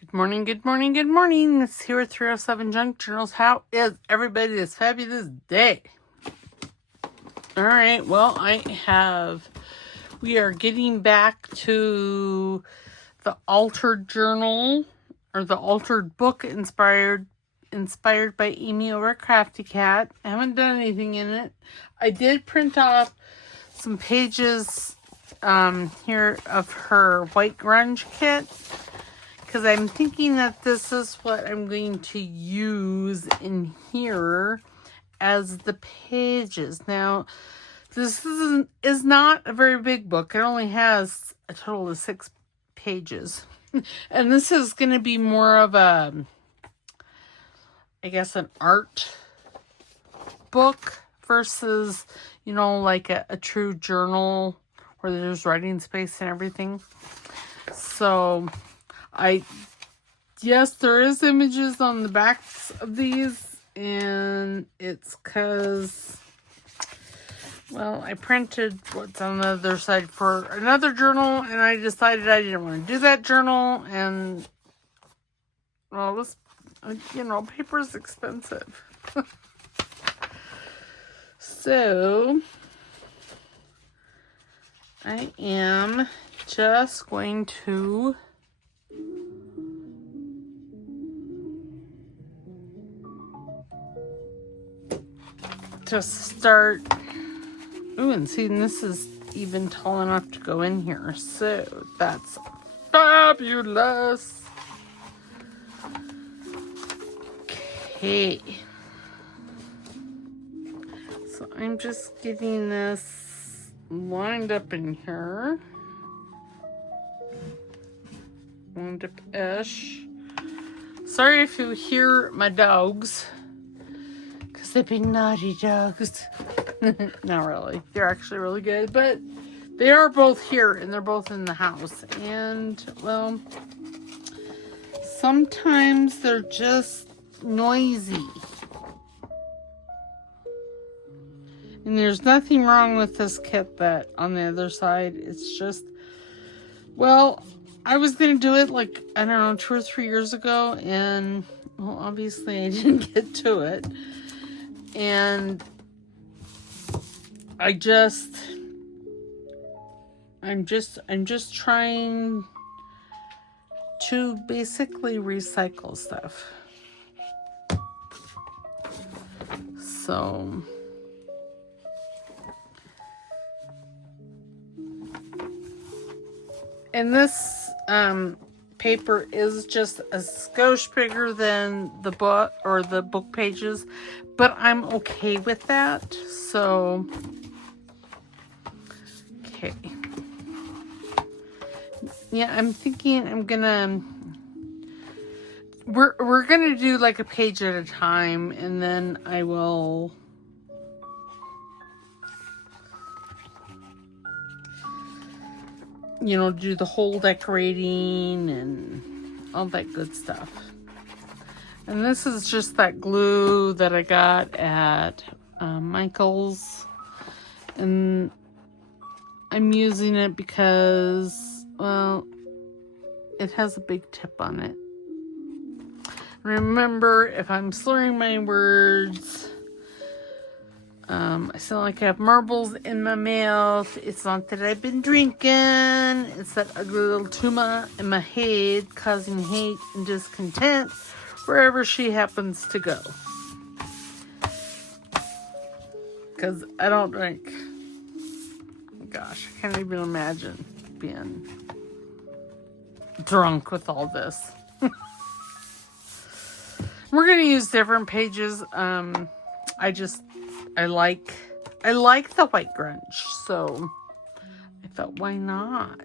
Good morning, good morning, good morning. It's here at 307 Junk Journals. How is everybody this fabulous day? All right, well, we are getting back to the altered journal, or the altered book inspired by Amy over at Crafty Cat. I haven't done anything in it. I did print off some pages here of her white grunge kit, because I'm thinking that this is what I'm going to use in here as the pages. Now, this is not a very big book. It only has a total of 6 pages. And this is going to be more of a, I guess, an art book versus, like a true journal where there's writing space and everything. So yes, there is images on the backs of these, and it's because, well, I printed what's on the other side for another journal, and I decided I didn't want to do that journal, and, well, this, paper is expensive. So, I am just going to start. Ooh, and see, this is even tall enough to go in here. So that's fabulous. Okay. So I'm just getting this lined up in here. Lined up-ish. Sorry if you hear my dogs. They've been naughty dogs. Not really. They're actually really good. But they are both here, and they're both in the house. And, well, sometimes they're just noisy. And there's nothing wrong with this kit that on the other side. It's just, well, I was going to do it like, I don't know, 2 or 3 years ago. And, well, obviously I didn't get to it. And I'm just trying to basically recycle stuff. So, and this paper is just a skosh bigger than the book or the book pages, but I'm okay with that. So, okay. Yeah, I'm thinking we're gonna do like a page at a time, and then I will do the whole decorating and all that good stuff. And this is just that glue that I got at Michael's. And I'm using it because, well, it has a big tip on it. Remember, if I'm slurring my words, I sound like I have marbles in my mouth. It's not that I've been drinking. It's that ugly little tumor in my head causing hate and discontent wherever she happens to go. Because I don't drink. Gosh, I can't even imagine being drunk with all this. We're going to use different pages. I like the white grunge, so I thought, why not?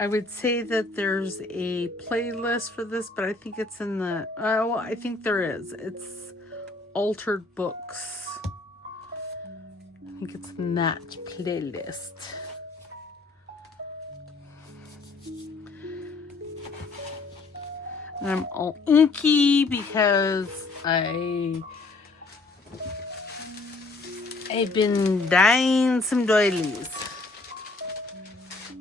I would say that there's a playlist for this, but I think it's in the, I think there is. It's Altered Books. I think it's in that playlist. And I'm all inky because I I've been dyeing some doilies.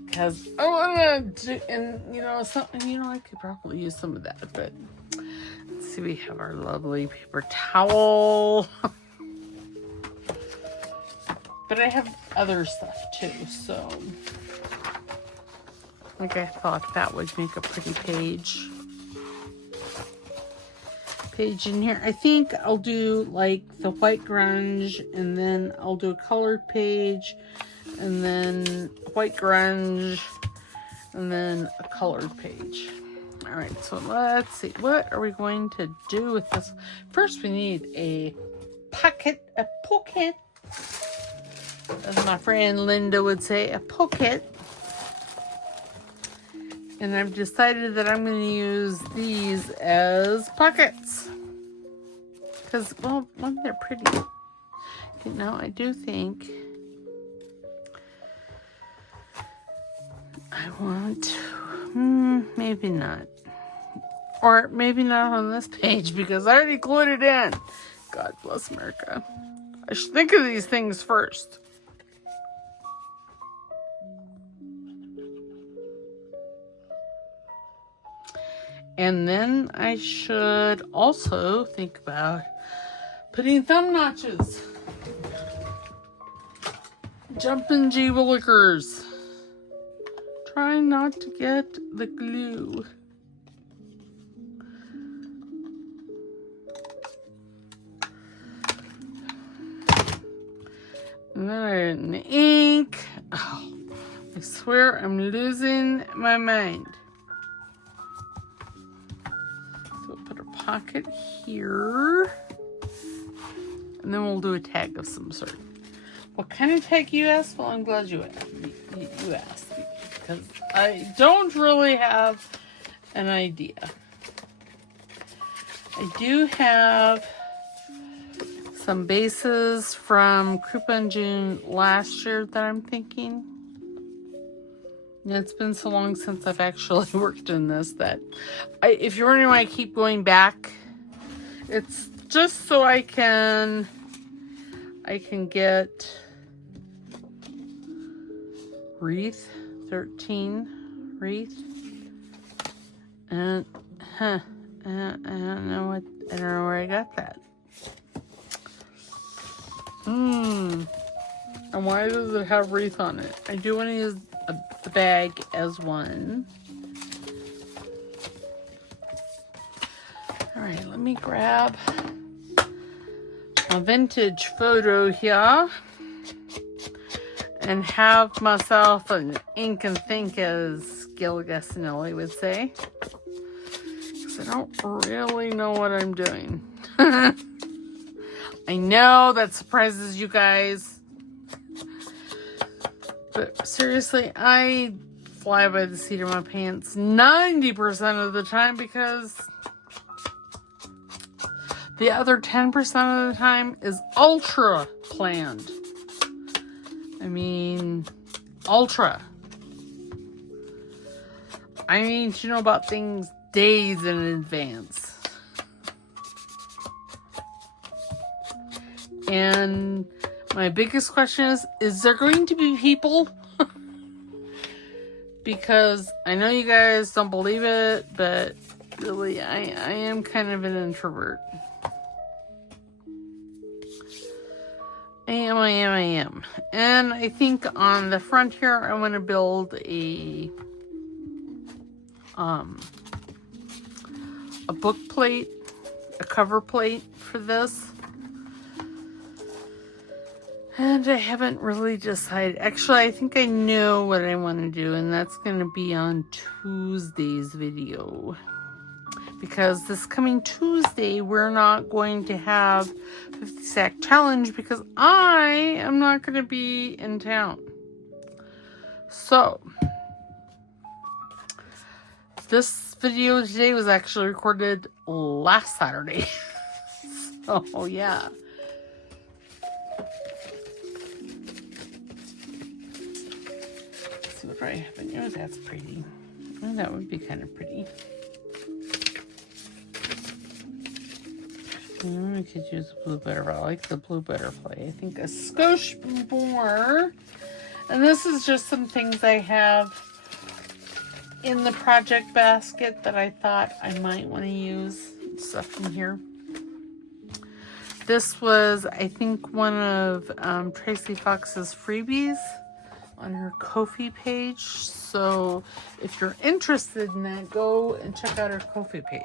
Because I want to do, and I could probably use some of that, but let's see, we have our lovely paper towel. But I have other stuff too, so like I thought that would make a pretty page in here. I think I'll do like the white grunge, and then I'll do a colored page, and then white grunge, and then a colored page. All right, so let's see. What are we going to do with this? First, we need a pocket. As my friend Linda would say, a pocket. And I've decided that I'm going to use these as pockets. Because, well, one, they're pretty. Okay, now, I do think I want to, maybe not. Or maybe not on this page because I already glued it in. God bless America. I should think of these things first. And then I should also think about putting thumb notches. Jumpin' G-Willikers. Try not to get the glue. And then the ink. Oh, I swear I'm losing my mind. So we'll put a pocket here. And then we'll do a tag of some sort. What kind of tag, you asked? Well, I'm glad you asked. Because I don't really have an idea. I do have some bases from Krupa and June last year that I'm thinking. And it's been so long since I've actually worked in this that if you're wondering why I keep going back, it's just so I can get wreath 13 wreath, and I don't know where I got that. And why does it have wreath on it? I do want to use the bag as one. All right, let me grab a vintage photo here and have myself an ink and think, as Gil Gassinelli would say, because I don't really know what I'm doing. I know that surprises you guys, but seriously, I fly by the seat of my pants 90% of the time, because the other 10% of the time is ultra planned. I mean, ultra. I need to know about things days in advance. And my biggest question is there going to be people? Because I know you guys don't believe it, but really, I am kind of an introvert. I am. And I think on the front here, I want to build a book plate, a cover plate for this. And I haven't really decided. Actually, I think I know what I want to do, and that's going to be on Tuesday's video. Because this coming Tuesday, we're not going to have 50 Sack Challenge because I am not going to be in town. So, this video today was actually recorded last Saturday. So, yeah. Let's see what I have in here. That's pretty. Oh, that would be kind of pretty. I could use a blue butterfly. I like the blue butterfly. I think a skosh more. And this is just some things I have in the project basket that I thought I might want to use. Stuff in here. This was, I think, one of Tracy Fox's freebies on her Ko-fi page. So if you're interested in that, go and check out her Ko-fi page.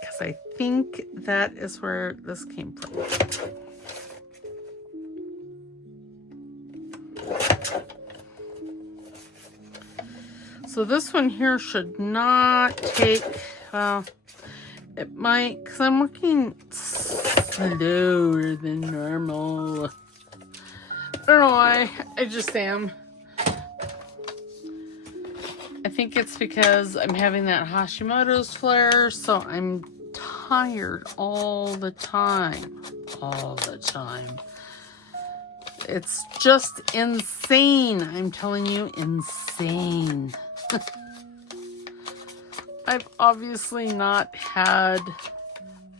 Because I think that is where this came from. So this one here should not take, well, it might, because I'm working slower than normal. I don't know why, I just am. I think it's because I'm having that Hashimoto's flare, so I'm tired all the time. All the time. It's just insane. I'm telling you, insane. I've obviously not had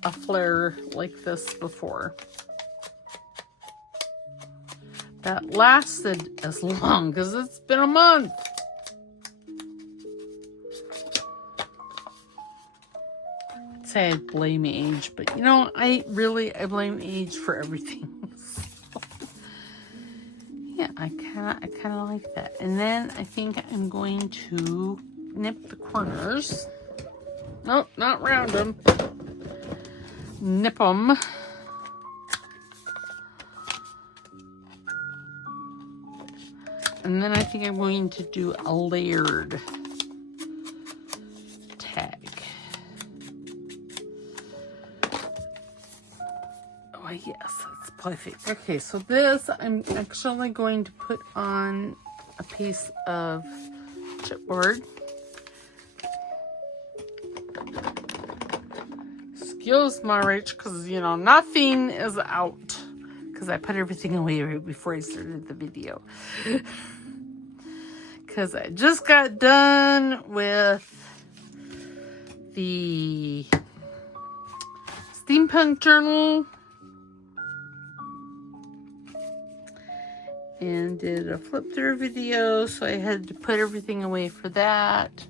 a flare like this before that lasted as long, because it's been a month. I'd say I blame age, but you know, I blame age for everything. So, yeah, I kind of like that. And then I think I'm going to nip the corners. Nope, not round them. Nip them. And then I think I'm going to do a layered tag. Oh, yes, that's perfect. Okay, so this I'm actually going to put on a piece of chipboard. Excuse my reach, because, you know, nothing is out. Because I put everything away right before I started the video. Because I just got done with the steampunk journal. And did a flip through video. So I had to put everything away for that.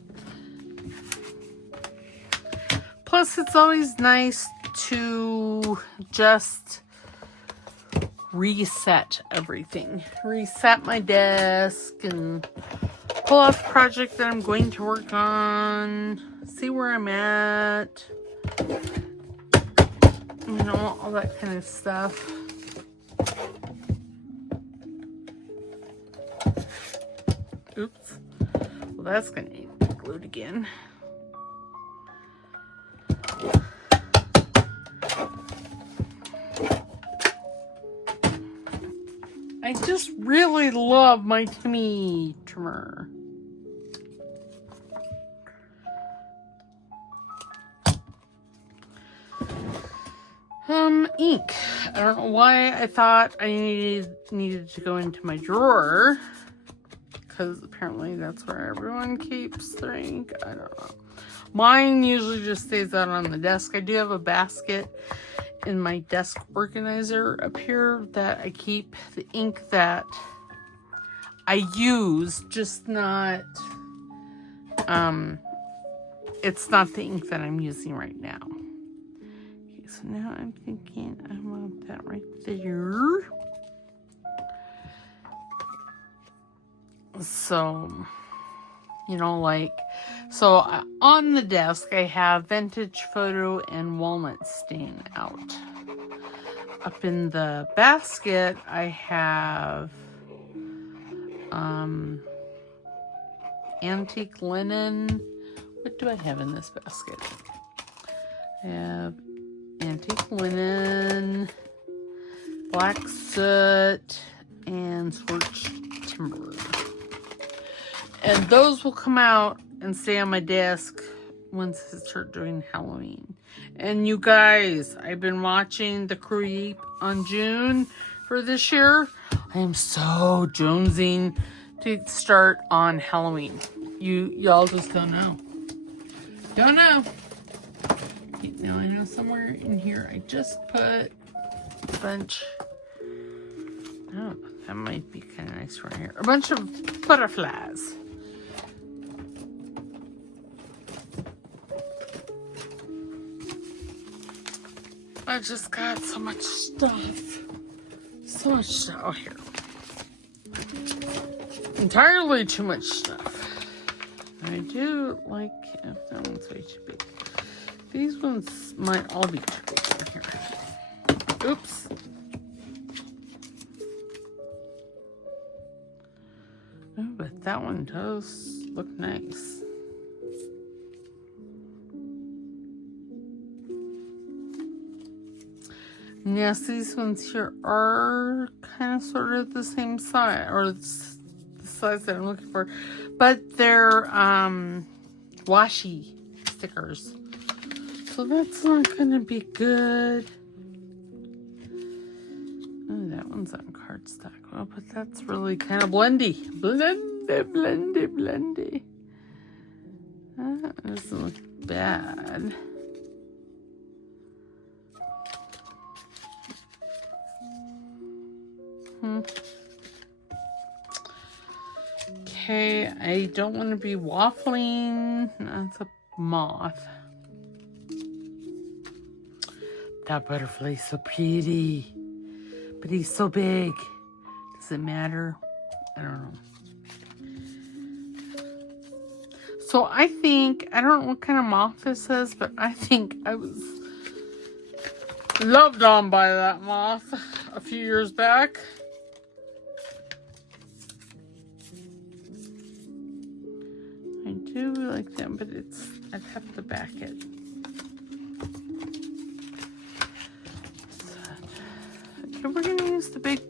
Plus, it's always nice to just reset everything. Reset my desk and pull out the project that I'm going to work on. See where I'm at. You know, all that kind of stuff. Oops. Well, that's going to need to be glued again. I just really love my Timmy trimmer. Ink. I don't know why I thought I needed to go into my drawer. Because apparently that's where everyone keeps their ink. I don't know. Mine usually just stays out on the desk. I do have a basket in my desk organizer up here that I keep the ink that I use, just not, it's not the ink that I'm using right now. Okay, so now I'm thinking I want that right there. So, you know, like, so on the desk I have vintage photo and walnut stain out. Up in the basket I have antique linen. What do I have in this basket? I have antique linen, black soot, and scorched timber. And those will come out and stay on my desk once I start doing Halloween. And you guys, I've been watching the Creep on June for this year. I am so jonesing to start on Halloween. Y'all just don't know. Don't know. Now I know somewhere in here I just put a bunch. Oh, that might be kind of nice right here. A bunch of butterflies. I just got so much stuff. So much stuff. Oh, here. Entirely too much stuff. I do like, if that one's way too big. These ones might all be too big in here. Oops. Oh, but that one does look nice. And yes, these ones here are kind of sort of the same size, or the size that I'm looking for, but they're washi stickers. So that's not going to be good. Oh, that one's on cardstock. Well, but that's really kind of blendy. Blendy. That doesn't look bad. Okay, I don't want to be waffling. That's a moth. That butterfly is so pretty. But he's so big. Does it matter? I don't know. So I think, I don't know what kind of moth this is, but I think I was loved on by that moth a few years back. I do like them, but I'd have to back it. Okay, we're gonna use the big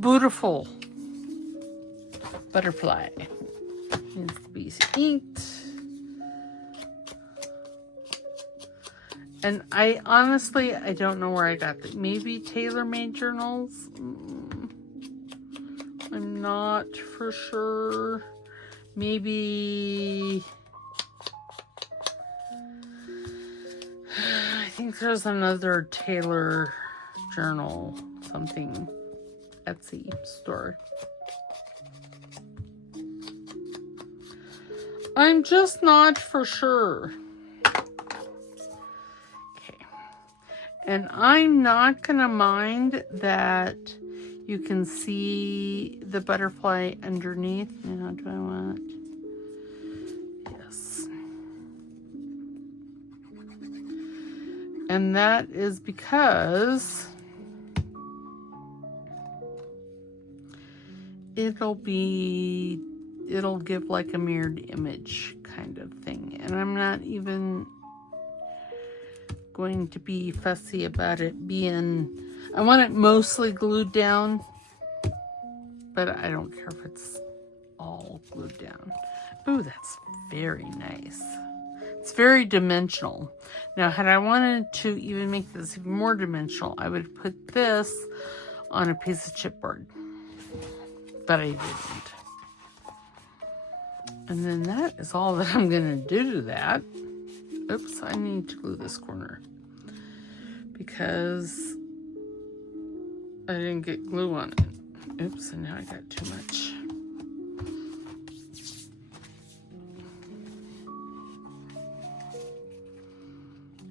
beautiful butterfly. Needs to be inked. And I honestly don't know where I got that. Maybe TaylorMade journals. I'm not for sure. Maybe I think there's another Taylor journal, something Etsy store. I'm just not for sure. Okay. And I'm not gonna mind that you can see the butterfly underneath. Now, do I want? Yes. And that is because it'll give like a mirrored image kind of thing. And I'm not even going to be fussy about it being, I want it mostly glued down, but I don't care if it's all glued down. Ooh, that's very nice. It's very dimensional. Now, had I wanted to even make this even more dimensional, I would put this on a piece of chipboard, but I didn't. And then that is all that I'm gonna do to that. Oops, I need to glue this corner because I didn't get glue on it. Oops, and now I got too much.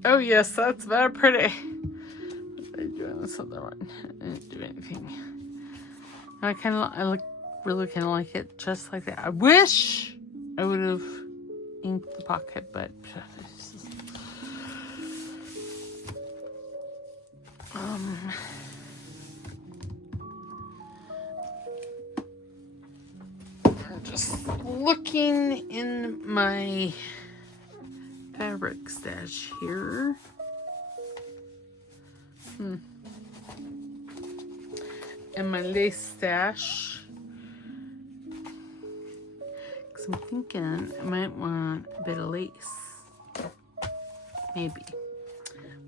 Oh yes, that's very pretty. What did I do on this other one? I didn't do anything. I really kind of like it just like that. I wish I would have inked the pocket, but I'm just looking in my fabric stash here. And my lace stash. Because I'm thinking I might want a bit of lace. Maybe.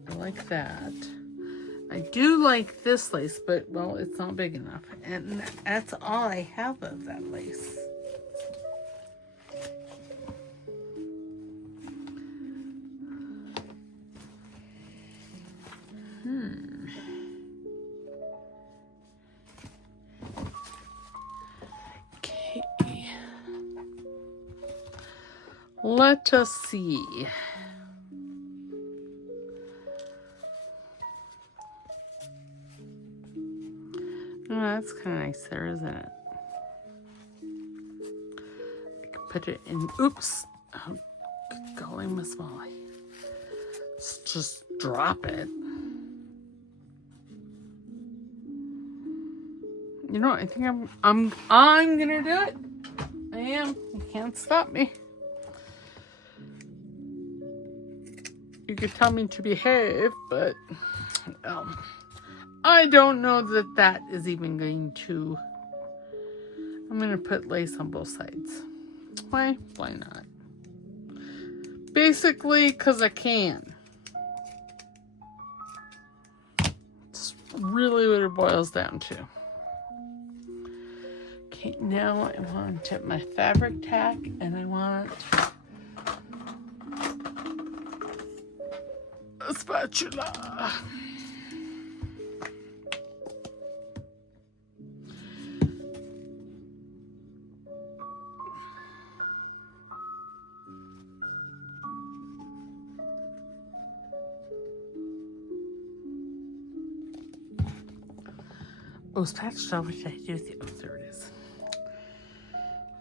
I like that. I do like this lace, but, well, it's not big enough. And that's all I have of that lace. let us see. Oh, that's kind of nice there, isn't it? I can put it in. Oops. Oh, good golly, Miss Molly. Let's just drop it. You know, I think I'm gonna do it. I am. You can't stop me. You could tell me to behave, but I don't know that that is even going to. I'm gonna put lace on both sides. Why? Why not? Basically, because I can. It's really what it boils down to. Okay, now I want my fabric tack, and I want a spatula. Oh, spatula, what should I do with you? Oh, there it is.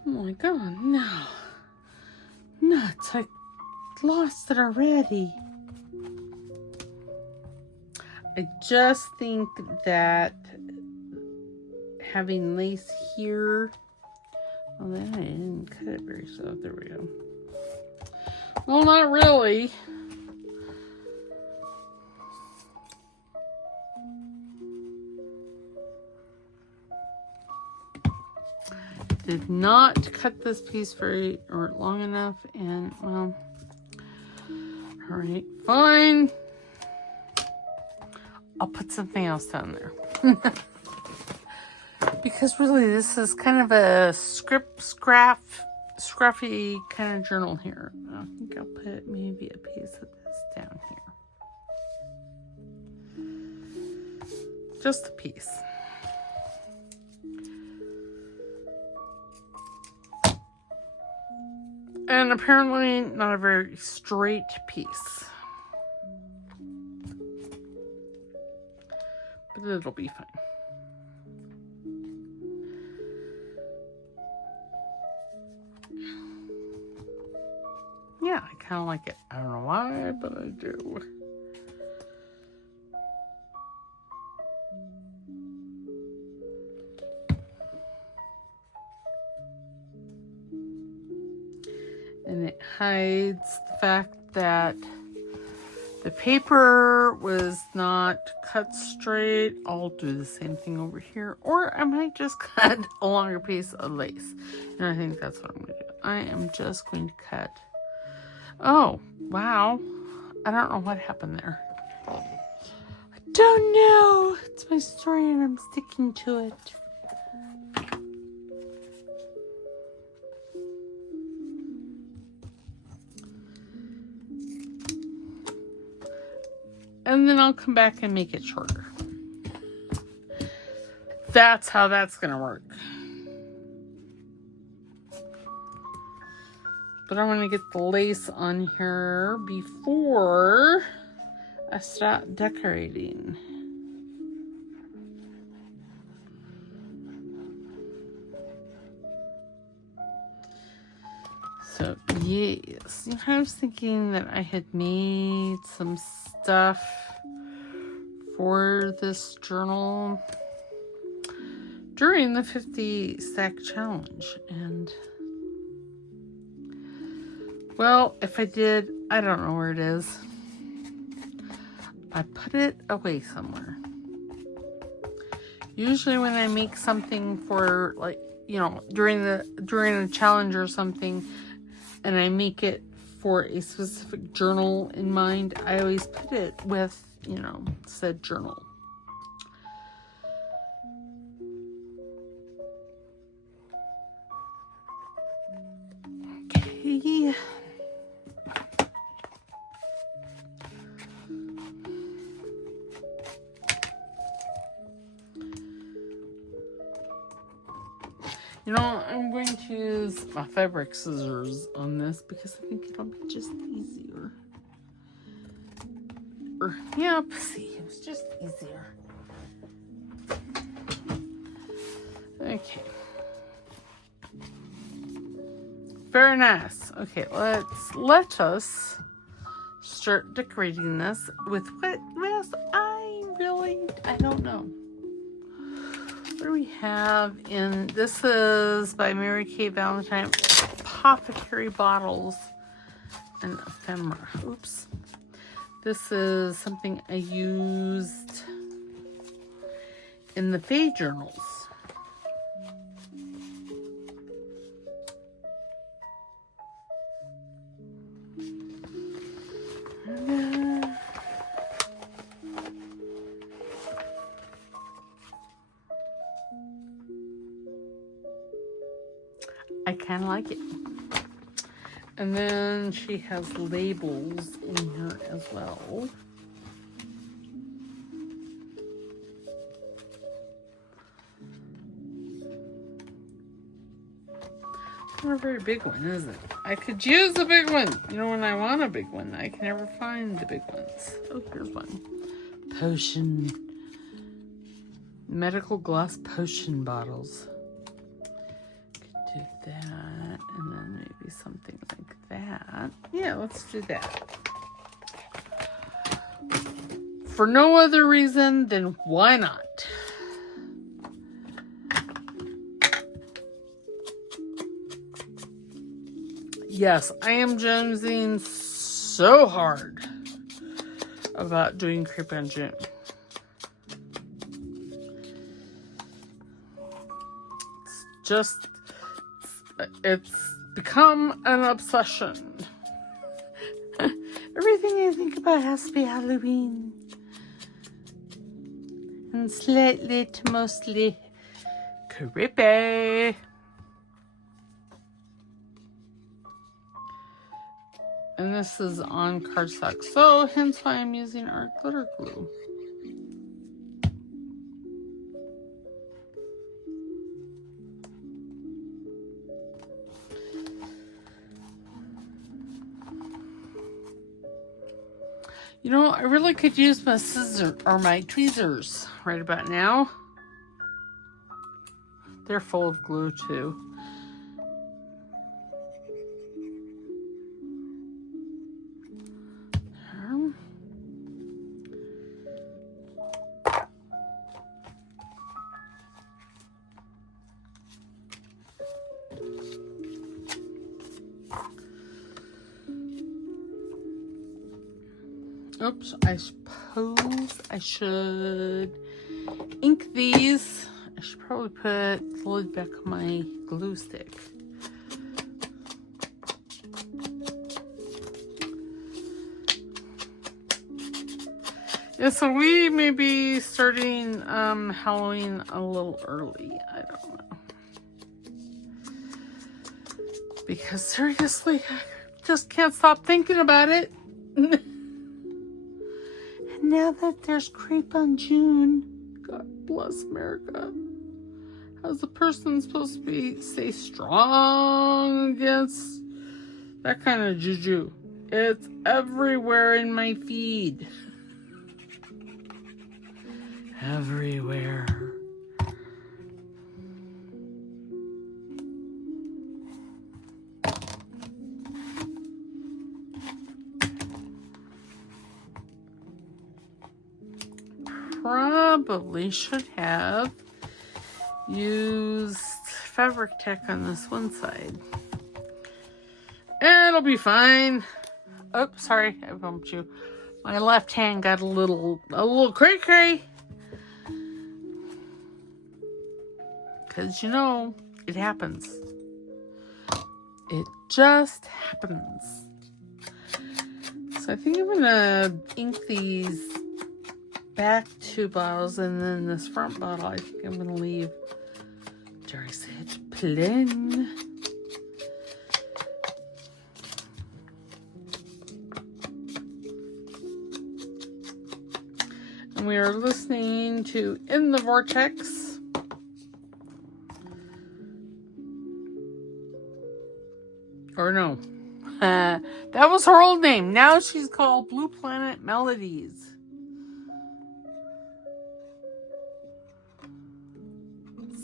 Oh my god, no. Nuts, I lost it already. I just think that having lace here. Well, then I didn't cut it very soft. There we go. Well, not really. Did not cut this piece very or long enough, and well, all right, fine. I'll put something else down there. Because really, this is kind of a scruffy kind of journal here. I think I'll put maybe a piece of this down here. Just a piece. And apparently not a very straight piece. But it'll be fine. Yeah, I kind of like it. I don't know why, but I do. And it hides the fact that the paper was not cut straight. I'll do the same thing over here. Or I might just cut a longer piece of lace. And I think that's what I'm going to do. I am just going to cut. Oh, wow. I don't know what happened there. I don't know. It's my story and I'm sticking to it. And then I'll come back and make it shorter. That's how that's going to work. But I want to get the lace on here before I start decorating. So, yes. You know, I was thinking that I had made some stuff for this journal during the 50 stack challenge. And, well, if I did, I don't know where it is. I put it away somewhere. Usually when I make something for, like, you know, during a challenge or something, and I make it for a specific journal in mind, I always put it with, you know, said journal. Okay. You know, I'm going to use my fabric scissors on this because I think it'll be just easier. Yep, see, it was just easier. Okay. Very nice. Okay, let us start decorating this with what else? I don't know. What do we have in, this is by Mary Kay Valentine, Apothecary Bottles and Ephemera. Oops. This is something I used in the Fae journals. I kind of like it. And then she has labels in here as well. Not a very big one, is it? I could use a big one. You know, when I want a big one, I can never find the big ones. Oh, here's one. Potion. Medical glass potion bottles. Do that, and then maybe something like that. Yeah, let's do that. For no other reason than why not? Yes, I am jonesing so hard about doing Crepe on June. It's become an obsession. Everything I think about has to be Halloween. And slightly to mostly creepy. And this is on cardstock, so hence why I'm using our glitter glue. You know, I really could use my scissors or my tweezers right about now. They're full of glue too. Oops, I suppose I should ink these. I should probably put the lid back on my glue stick. Yeah, so we may be starting Halloween a little early. I don't know. Because seriously, I just can't stop thinking about it. Now that there's Crepe on June, God bless America. How's a person supposed to stay strong against that kind of juju? It's everywhere in my feed. Everywhere. Probably should have used fabric tack on this one side. It'll be fine. Oh, sorry, I bumped you. My left hand got a little cray-cray. Because, you know, it happens. It just happens. So I think I'm going to ink these back two bottles, and then this front bottle I think I'm going to leave, dare I say it, plain. And we are listening to In the Vortex Or no. That was her old name. Now she's called Blue Planet Melodies.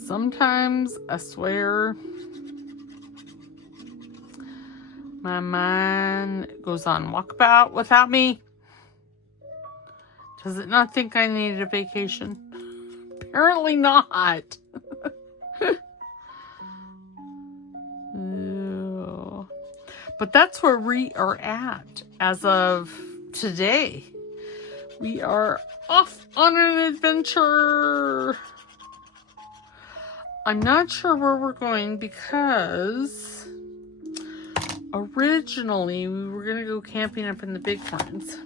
Sometimes, I swear, my mind goes on walkabout without me. Does it not think I need a vacation? Apparently not. But that's where we are at as of today. We are off on an adventure. I'm not sure where we're going because originally we were going to go camping up in the Bighorns.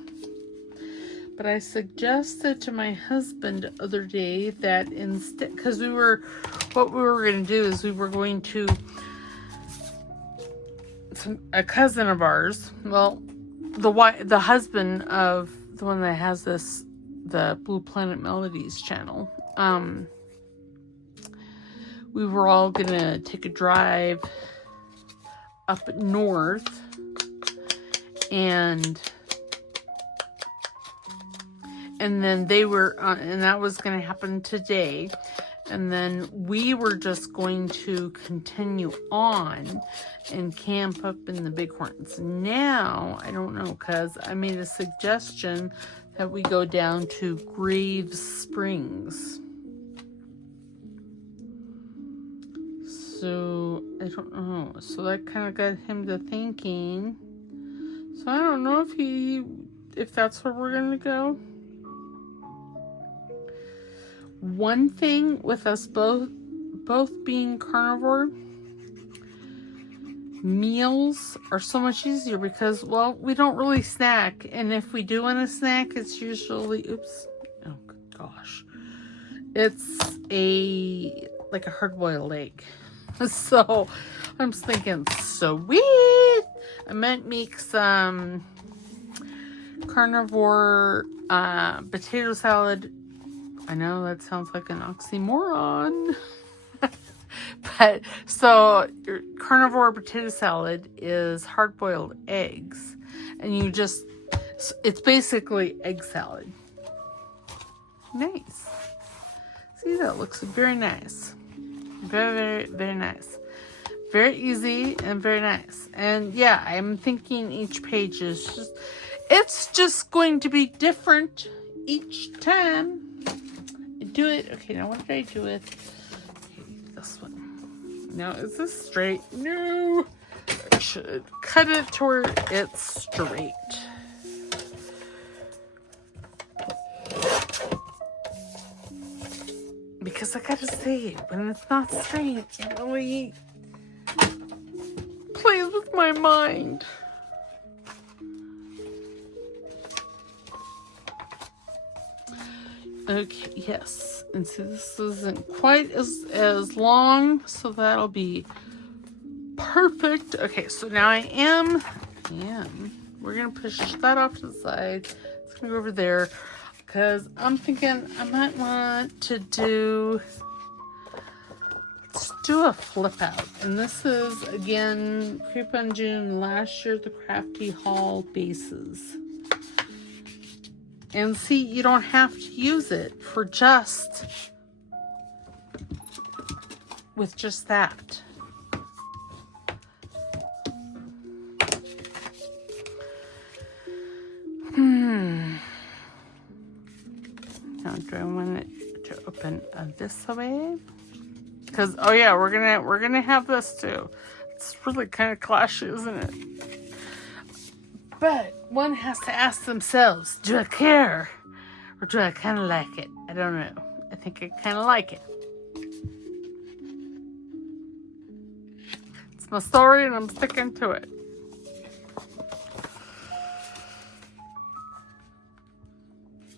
But I suggested to my husband the other day that instead, because what we were going to do is we were going to, a cousin of ours, well, the husband of the one that has the Blue Planet Melodies channel, we were all going to take a drive up north, and then they were, and that was going to happen today. And then we were just going to continue on and camp up in the Bighorns. Now, I don't know, because I made a suggestion that we go down to Graves Springs. So, I don't know. So that kind of got him to thinking. So I don't know if that's where we're going to go. One thing with us both being carnivore, meals are so much easier because, well, we don't really snack. And if we do want to snack, it's usually, oh gosh. It's like a hard-boiled egg. So I'm just thinking, sweet. I might make some carnivore potato salad. I know that sounds like an oxymoron. But so your carnivore potato salad is hard-boiled eggs. And it's basically egg salad. Nice. See, that looks very nice. Very, very, very nice. Very easy and very nice. And yeah, I'm thinking each page is it's just going to be different each time. Do it. Okay, now what did I do with this one? Now, is this straight? No. I should cut it to where it's straight. Because I gotta say, when it's not straight, it really plays with my mind. Okay, yes. And see, this isn't quite as long, so that'll be perfect. Okay, so now we're going to push that off to the side. It's going to go over there, because I'm thinking I might want to let's do a flip out. And this is, again, Creep on June, last year, the Crafty Haul bases. And see, you don't have to use it for with just that. Now, do I want it to open this way? Because, oh yeah, we're gonna have this too. It's really kind of clashy, isn't it? But one has to ask themselves, do I care? Or do I kind of like it? I don't know. I think I kind of like it. It's my story and I'm sticking to it.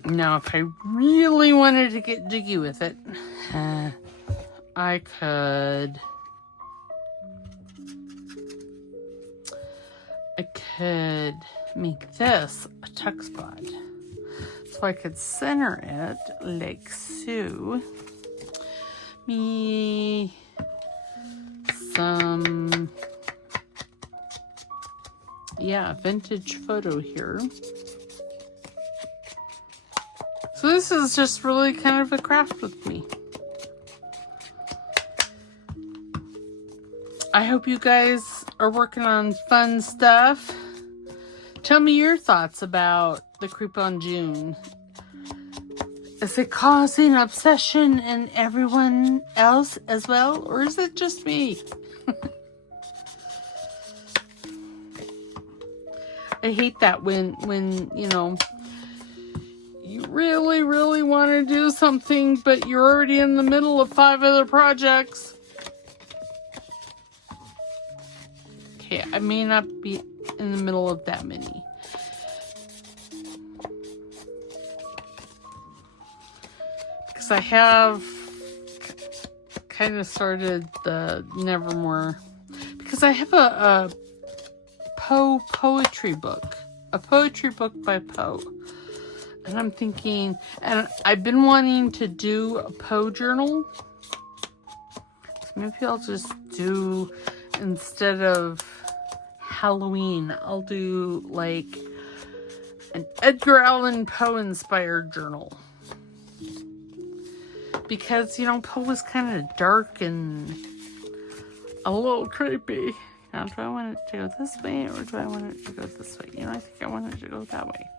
Now, if I really wanted to get jiggy with it, I could make this a tuck spot. So I could center it like so. Me some yeah, vintage photo here. So this is just really kind of a craft with me. I hope you guys are working on fun stuff. Tell me your thoughts about the Creep on June. Is it causing obsession in everyone else as well? Or is it just me? I hate that when you know, you really, really want to do something, but you're already in the middle of 5 other projects. Okay, I may not be in the middle of that many. Because I have kind of started the Nevermore. Because I have a poetry book. A poetry book by Poe. And I'm thinking, and I've been wanting to do a Poe journal. So maybe I'll just do, instead of Halloween, I'll do like an Edgar Allan Poe inspired journal. Because, you know, Poe was kind of dark and a little creepy. Now, do I want it to go this way or do I want it to go this way? You know, I think I want it to go that way.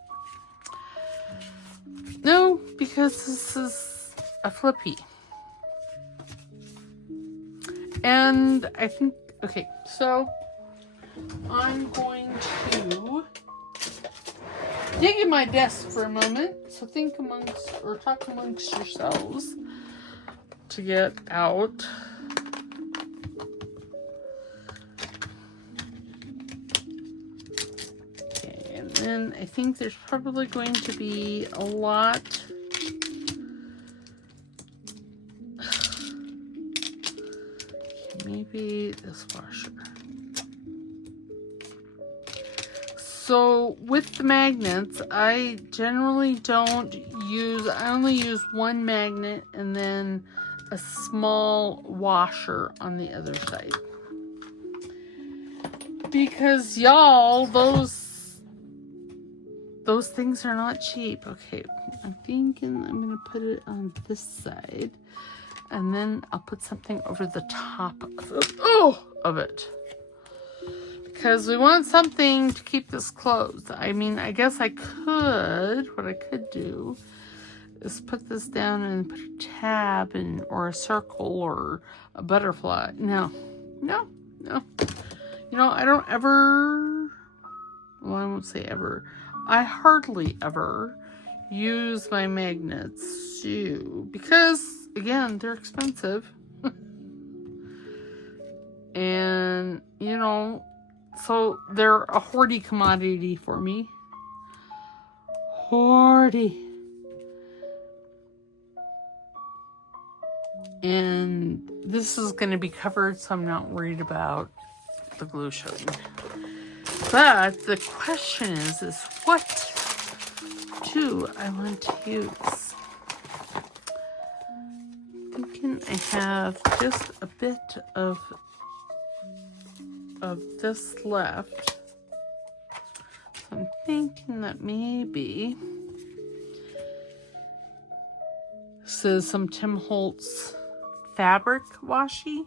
No, because this is a flippy. And I think, okay, so I'm going to dig in my desk for a moment. So think amongst, or talk amongst yourselves to get out. Okay, and then I think there's probably going to be a lot. Maybe this washer. So with the magnets, I generally don't use, I only use one magnet and then a small washer on the other side. Because y'all, those things are not cheap. Okay, I'm thinking I'm gonna put it on this side. And then I'll put something over the top of it. Because we want something to keep this closed. I mean, I guess I could, what I could do is put this down and put a tab in, or a circle or a butterfly. No. You know, I don't ever, well, I won't say ever. I hardly ever use my magnets too, because again, they're expensive. And, you know, so they're a hoardy commodity for me. Hoardy. And this is going to be covered, so I'm not worried about the glue showing. But the question is what do I want to use? I'm thinking I have just a bit of this left. So I'm thinking that maybe this is some Tim Holtz fabric washi.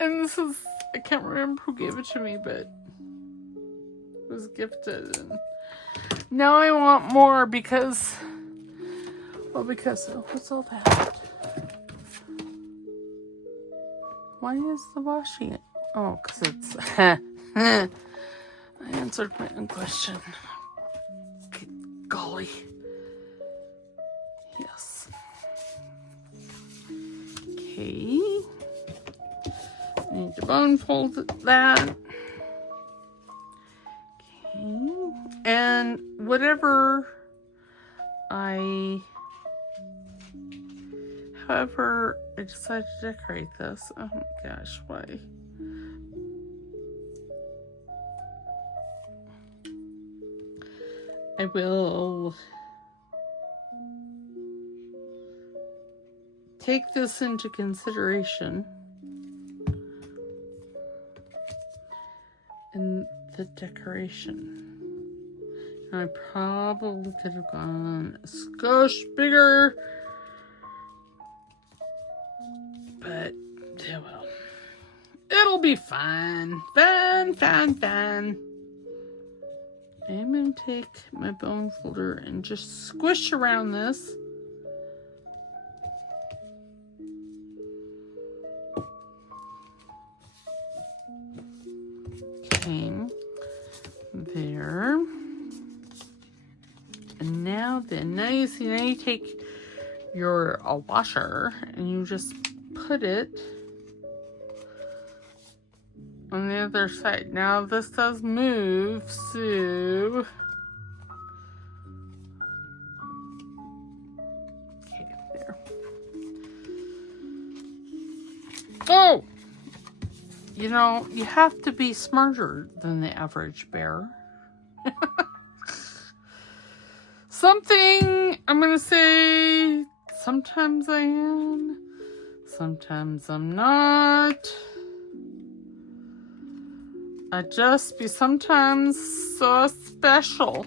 And this is, I can't remember who gave it to me, but it was gifted. And now I want more because, well, because, what's all that? Why is the washi? Oh, because it's, I answered my own question. Golly. Yes. Okay. Need to bone fold that. Okay. And whatever however I decide to decorate this. Oh my gosh, why? I will take this into consideration. the decoration. And I probably could have gone a skosh bigger. But, yeah, well. It'll be fun. Fun, fun, fun. I'm going to take my bone folder and just squish around this. Okay. There. And now you see, now you take your washer and you just put it on the other side. Now this does move, so okay, there. Oh, you know, you have to be smarter than the average bear. Something I'm gonna say, sometimes I am, sometimes I'm not. I just be sometimes so special.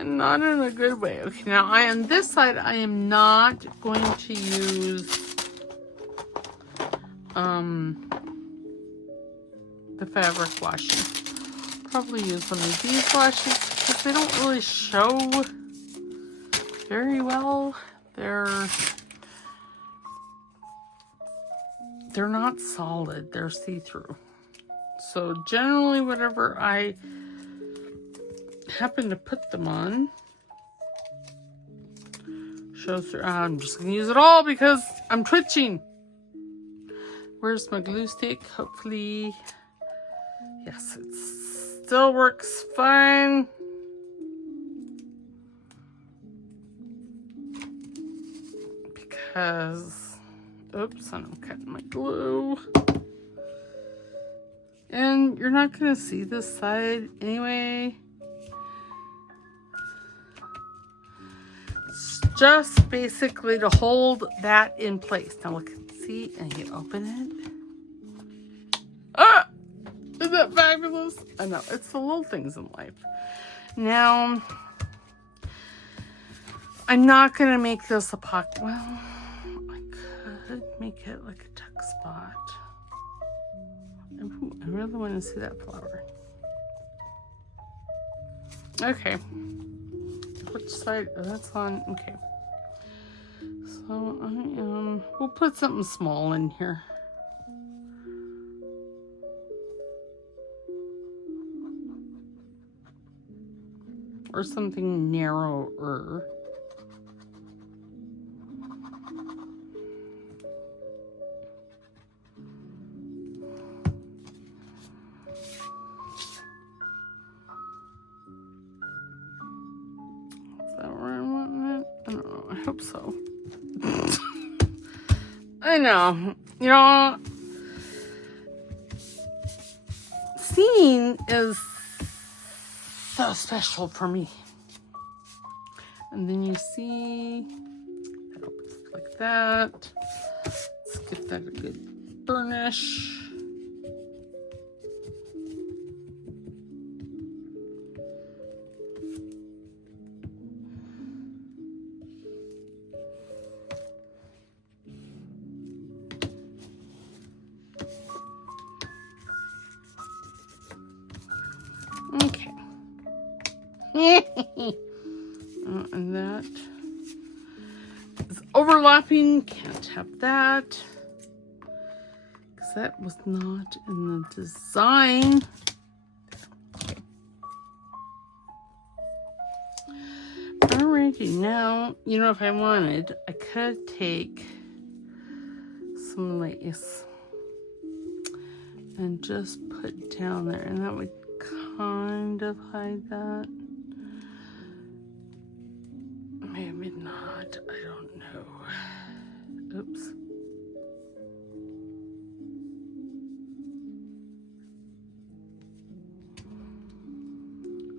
And not in a good way. Okay, now on this side, I am not going to use the fabric washing. Probably use one of these washes because they don't really show very well. They're not solid, they're see-through. So generally whatever I happen to put them on shows through. I'm just gonna use it all because I'm twitching. Where's my glue stick? Hopefully, yes, it still works fine. Because, oops, I'm cutting my glue. And you're not gonna see this side anyway. It's just basically to hold that in place. Now look, see, and you open it. Ah! Isn't that fabulous? I know, it's the little things in life. Now, I'm not gonna make this a pocket. Well, I could make it like a tuck spot. Ooh, I really want to see that flower. Okay. Which side? Oh, that's on. Okay. So we'll put something small in here. Or something narrower. I hope so. I know. You know, seeing is so special for me. And then you see, like that. Let's give that a good burnish. Okay. And that is overlapping. Can't have that because that was not in the design. Okay. Alrighty, now, you know, if I wanted, I could take some lace and just put down there, and that would kind of hide that. Maybe not, I don't know. Oops.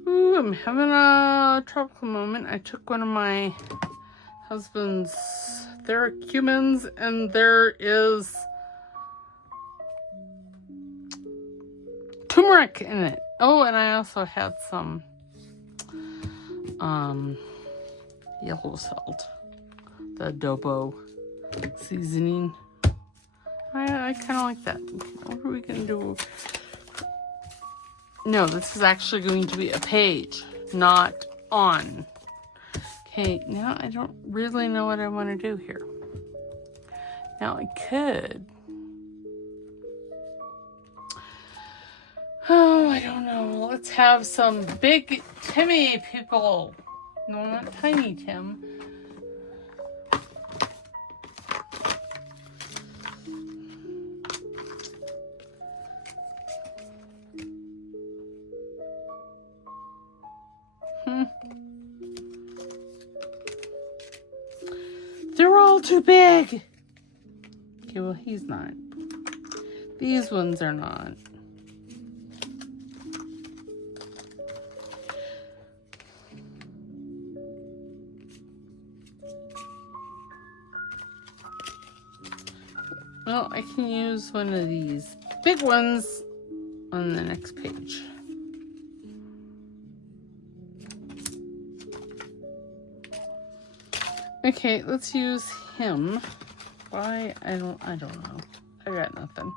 Ooh, I'm having a tropical moment. I took one of my husband's theracumens, and there is turmeric turmeric in it. Oh, and I also had some yellow salt, the adobo seasoning. I kind of like that. What are we gonna do? No, this is actually going to be a page, not on. Okay, now I don't really know what I want to do here. Now I could. Oh, I don't know. Let's have some big Timmy people. No, not Tiny Tim. They're all too big. Okay, well, he's not. These ones are not. Well, I can use one of these big ones on the next page. Okay, let's use him. Why? I don't know. I got nothing.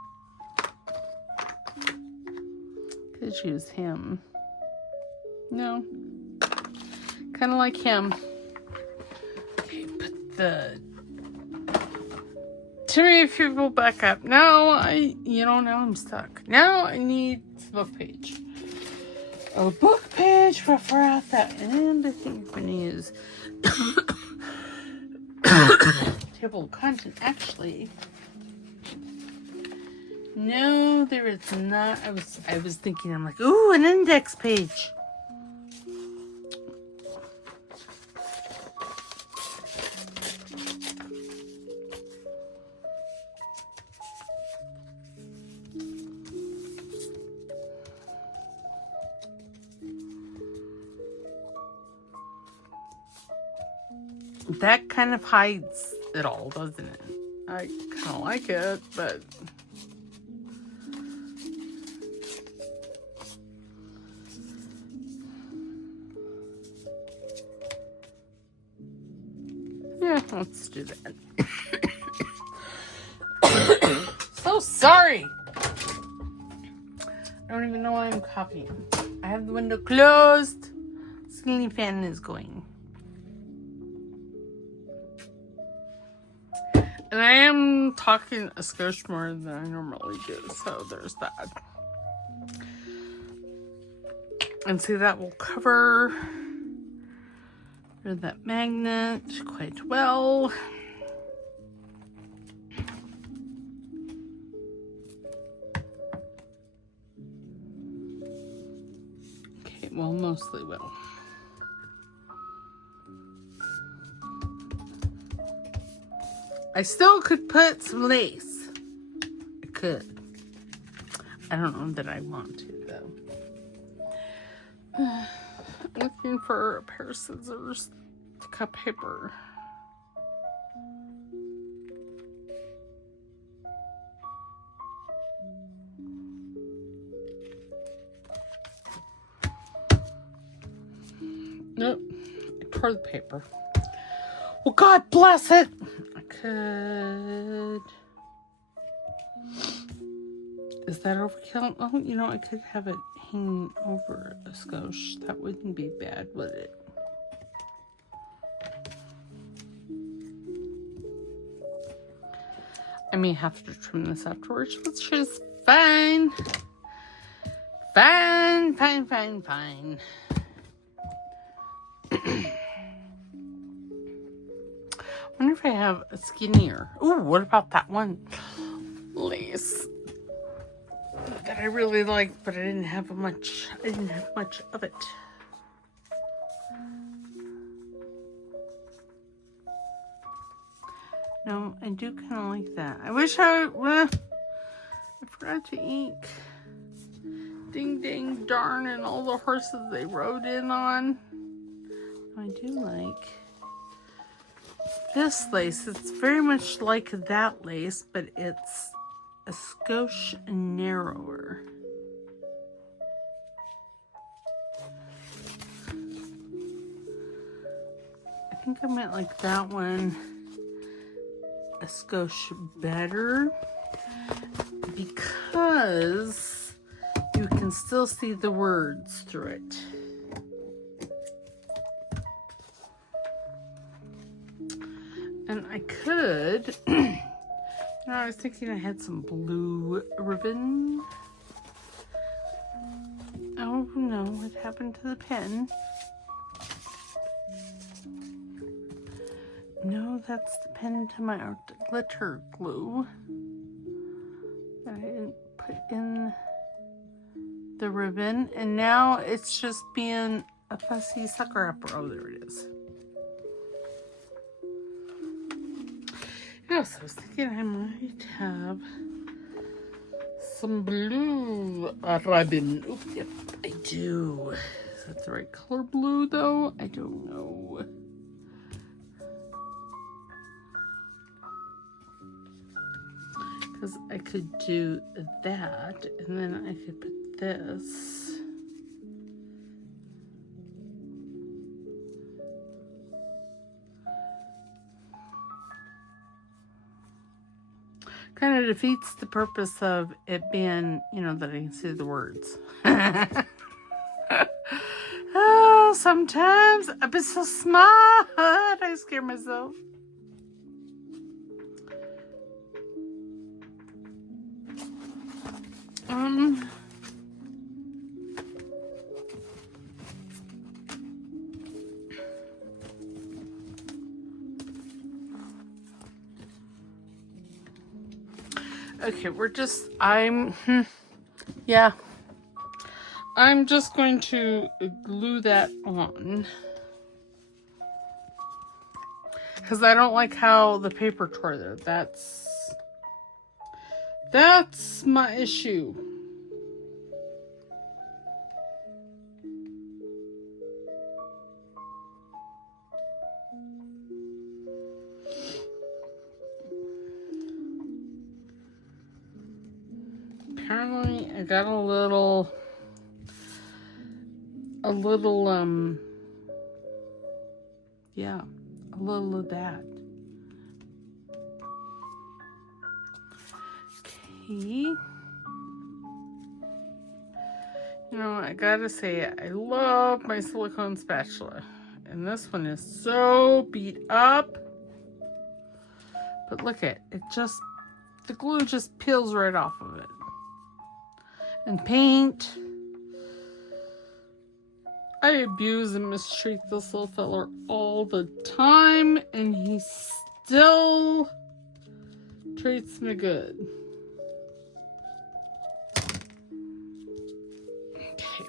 Could use him. No. Kind of like him. Okay, put the Timmy people back up. Now now I'm stuck. Now I need a book page. A book page for that. And I think I'm going to use table of content. Actually, no, there is not. I was thinking, I'm like, ooh, an index page. That kind of hides it all, doesn't it? I kind of like it, but yeah, let's do that. So sorry. I don't even know why I'm coughing. I have the window closed. Ceiling fan is going. And I am talking a skosh more than I normally do, so there's that. And see, that will cover that magnet quite well. Okay, well, mostly will. I still could put some lace. I could. I don't know that I want to, though. Looking for a pair of scissors to cut paper. Nope. I tore the paper. Well, God bless it. Could. Is that overkill? Oh, I could have it hanging over a skosh. That wouldn't be bad, would it? I may have to trim this afterwards, which is fine. Fine. I wonder if I have a skinnier. Ooh, what about that one lace that I really liked, but I didn't have much of it. No, I do kind of like that. I wish I forgot to ink. Ding, ding, darn, and all the horses they rode in on. I do like this lace. It's very much like that lace, but it's a skosh narrower. think I might like that one a skosh better because you can still see the words through it. And I could, I was thinking I had some blue ribbon. Oh no, what happened to the pen? No, that's the pen to my art glitter glue that I didn't put in the ribbon. And now it's just being a fussy sucker upper. Oh, there it is. Yes, I was thinking I might have some blue ribbon. Oh, yep, I do. Is that the right color blue, though? I don't know. Because I could do that, and then I could put this. Kind of defeats the purpose of it being, that I can see the words. Oh, sometimes I've been so smart, I scare myself. Okay, I'm just going to glue that on. Because I don't like how the paper tore there. That's my issue. Apparently I got a little of that. Okay. I gotta say, I love my silicone spatula. And this one is so beat up. But look at it, the glue just peels right off of it. And paint. I abuse and mistreat this little fella all the time, and he still treats me good. Okay.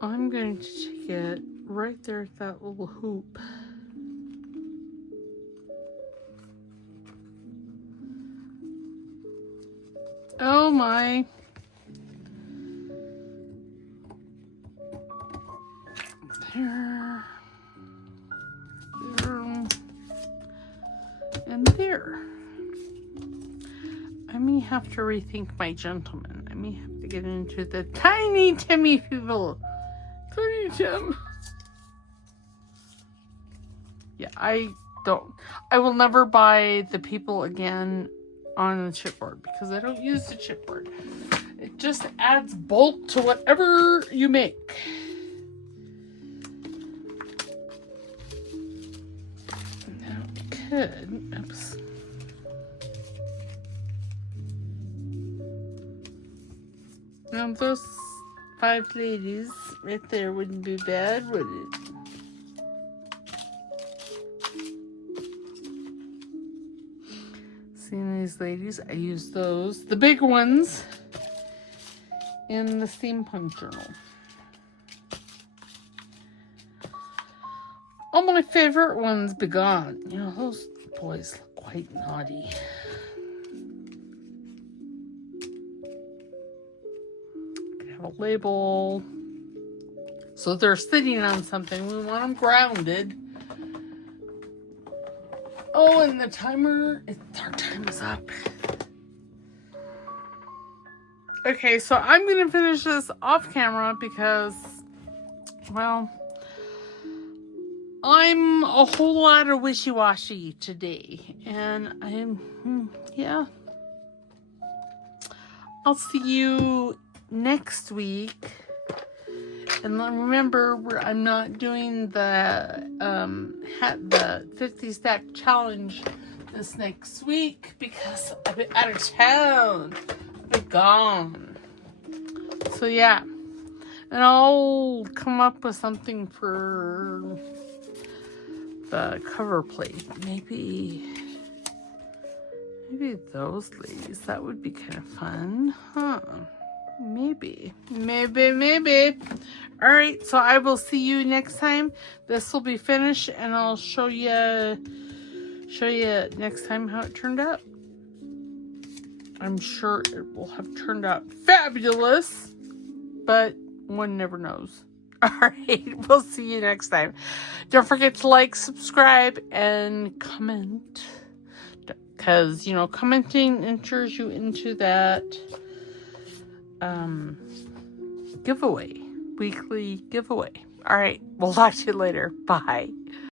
I'm going to take it right there at that little hoop. Oh my. There. And there. I may have to rethink my gentleman. I may have to get into the Tiny Timmy people. Tiny Tim. Yeah, I will never buy the people again on the chipboard because I don't use the chipboard. It just adds bulk to whatever you make. Now I could, oops. Now those 5 ladies right there wouldn't be bad, would it? Seeing these ladies, I use those, the big ones, in the steampunk journal. All my favorite ones be gone. Those boys look quite naughty. Have a label. So they're sitting on something. We want them grounded. Oh, and the timer, our time is up. Okay, so I'm going to finish this off camera because well, I'm a whole lot of wishy-washy today. And yeah. I'll see you next week. And remember, I'm not doing the 50 stack challenge this next week because I've been out of town. I've been gone. So yeah. And I'll come up with something for the cover plate. Maybe those ladies. That would be kind of fun. Huh. Maybe. All right, so I will see you next time. This will be finished, and I'll show you next time how it turned out. I'm sure it will have turned out fabulous, but one never knows. All right, we'll see you next time. Don't forget to like, subscribe, and comment, because commenting enters you into that giveaway, weekly giveaway. All right, we'll talk to you later. Bye.